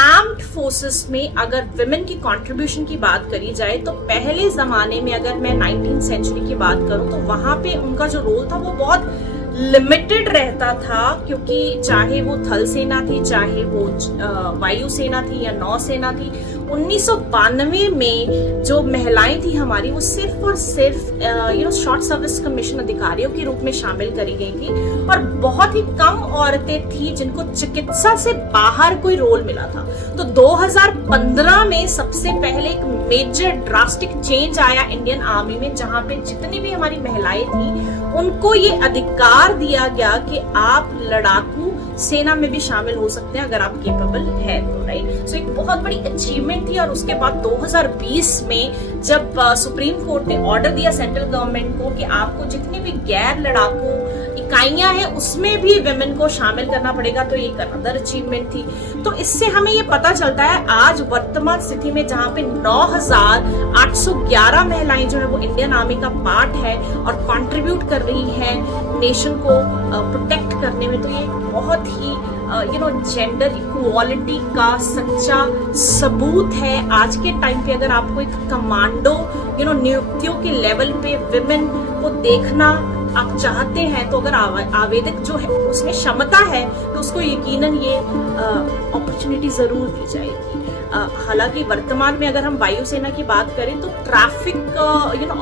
Armed forces में अगर women की कंट्रीब्यूशन की बात करी जाए तो पहले जमाने में, अगर मैं 19th सेंचुरी की बात करूं, तो वहां पे उनका जो रोल था वो बहुत लिमिटेड रहता था, क्योंकि चाहे वो थल सेना थी, चाहे वो वायु सेना थी या नौसेना थी, 1992 में जो महिलाएं थी हमारी, वो सिर्फ और सिर्फ शॉर्ट सर्विस कमीशन अधिकारियों के रूप में शामिल करी गई थी, और बहुत ही कम औरतें थी जिनको चिकित्सा से बाहर कोई रोल मिला था। तो 2015 में सबसे पहले एक मेजर ड्रास्टिक चेंज आया इंडियन आर्मी में, जहां पे जितनी भी हमारी महिलाएं थी उनको ये अधिकार दिया गया कि आप लड़ाकू सेना में भी शामिल हो सकते हैं अगर आप केपेबल है तो, राइट। सो एक बहुत बड़ी अचीवमेंट थी। और उसके बाद 2020 में जब सुप्रीम कोर्ट ने ऑर्डर दिया सेंट्रल गवर्नमेंट को कि आपको जितनी भी गैर लड़ाकू इकाइयां हैं उसमें भी विमेन को शामिल करना पड़ेगा, तो ये एक अनदर अचीवमेंट थी। तो इससे हमें ये पता चलता है आज वर्तमान स्थिति में जहां पे 9,811 महिलाएं जो है वो इंडियन आर्मी का पार्ट है और कंट्रीब्यूट कर रही है नेशन को प्रोटेक्ट करने में, तो ये बहुत ही जेंडर इक्वालिटी का सच्चा सबूत है। आज के टाइम पे अगर आपको एक कमांडो नियुक्तियों के लेवल पे विमेन को देखना आप चाहते हैं, तो अगर आवेदक जो है उसमें क्षमता है तो उसको यकीनन ये अपॉर्चुनिटी जरूर दी जाएगी। हालांकि वर्तमान में अगर हम वायुसेना की बात करें तो ट्रैफिक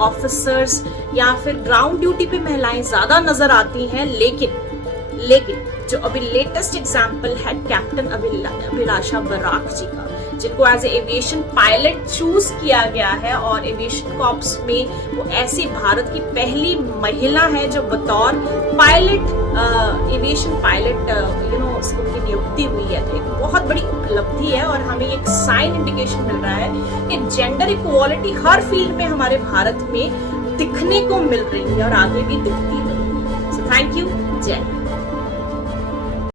ऑफिसर्स या फिर ग्राउंड ड्यूटी पे महिलाएं ज्यादा नजर आती हैं, लेकिन जो अभी लेटेस्ट एग्जाम्पल है कैप्टन अभिलाषा बराक जी का, जिनको एज एविएशन पायलट चूज किया गया है, और एविएशन कॉर्प्स में वो ऐसी भारत की पहली महिला है जो बतौर पायलट एविएशन पायलट उनकी नियुक्ति हुई है। तो एक बहुत बड़ी उपलब्धि है और हमें एक साइन इंडिकेशन मिल रहा है कि जेंडर इक्वालिटी हर फील्ड में हमारे भारत में दिखने को मिल रही है और आगे भी दिखती रहेगी। So thank you. जय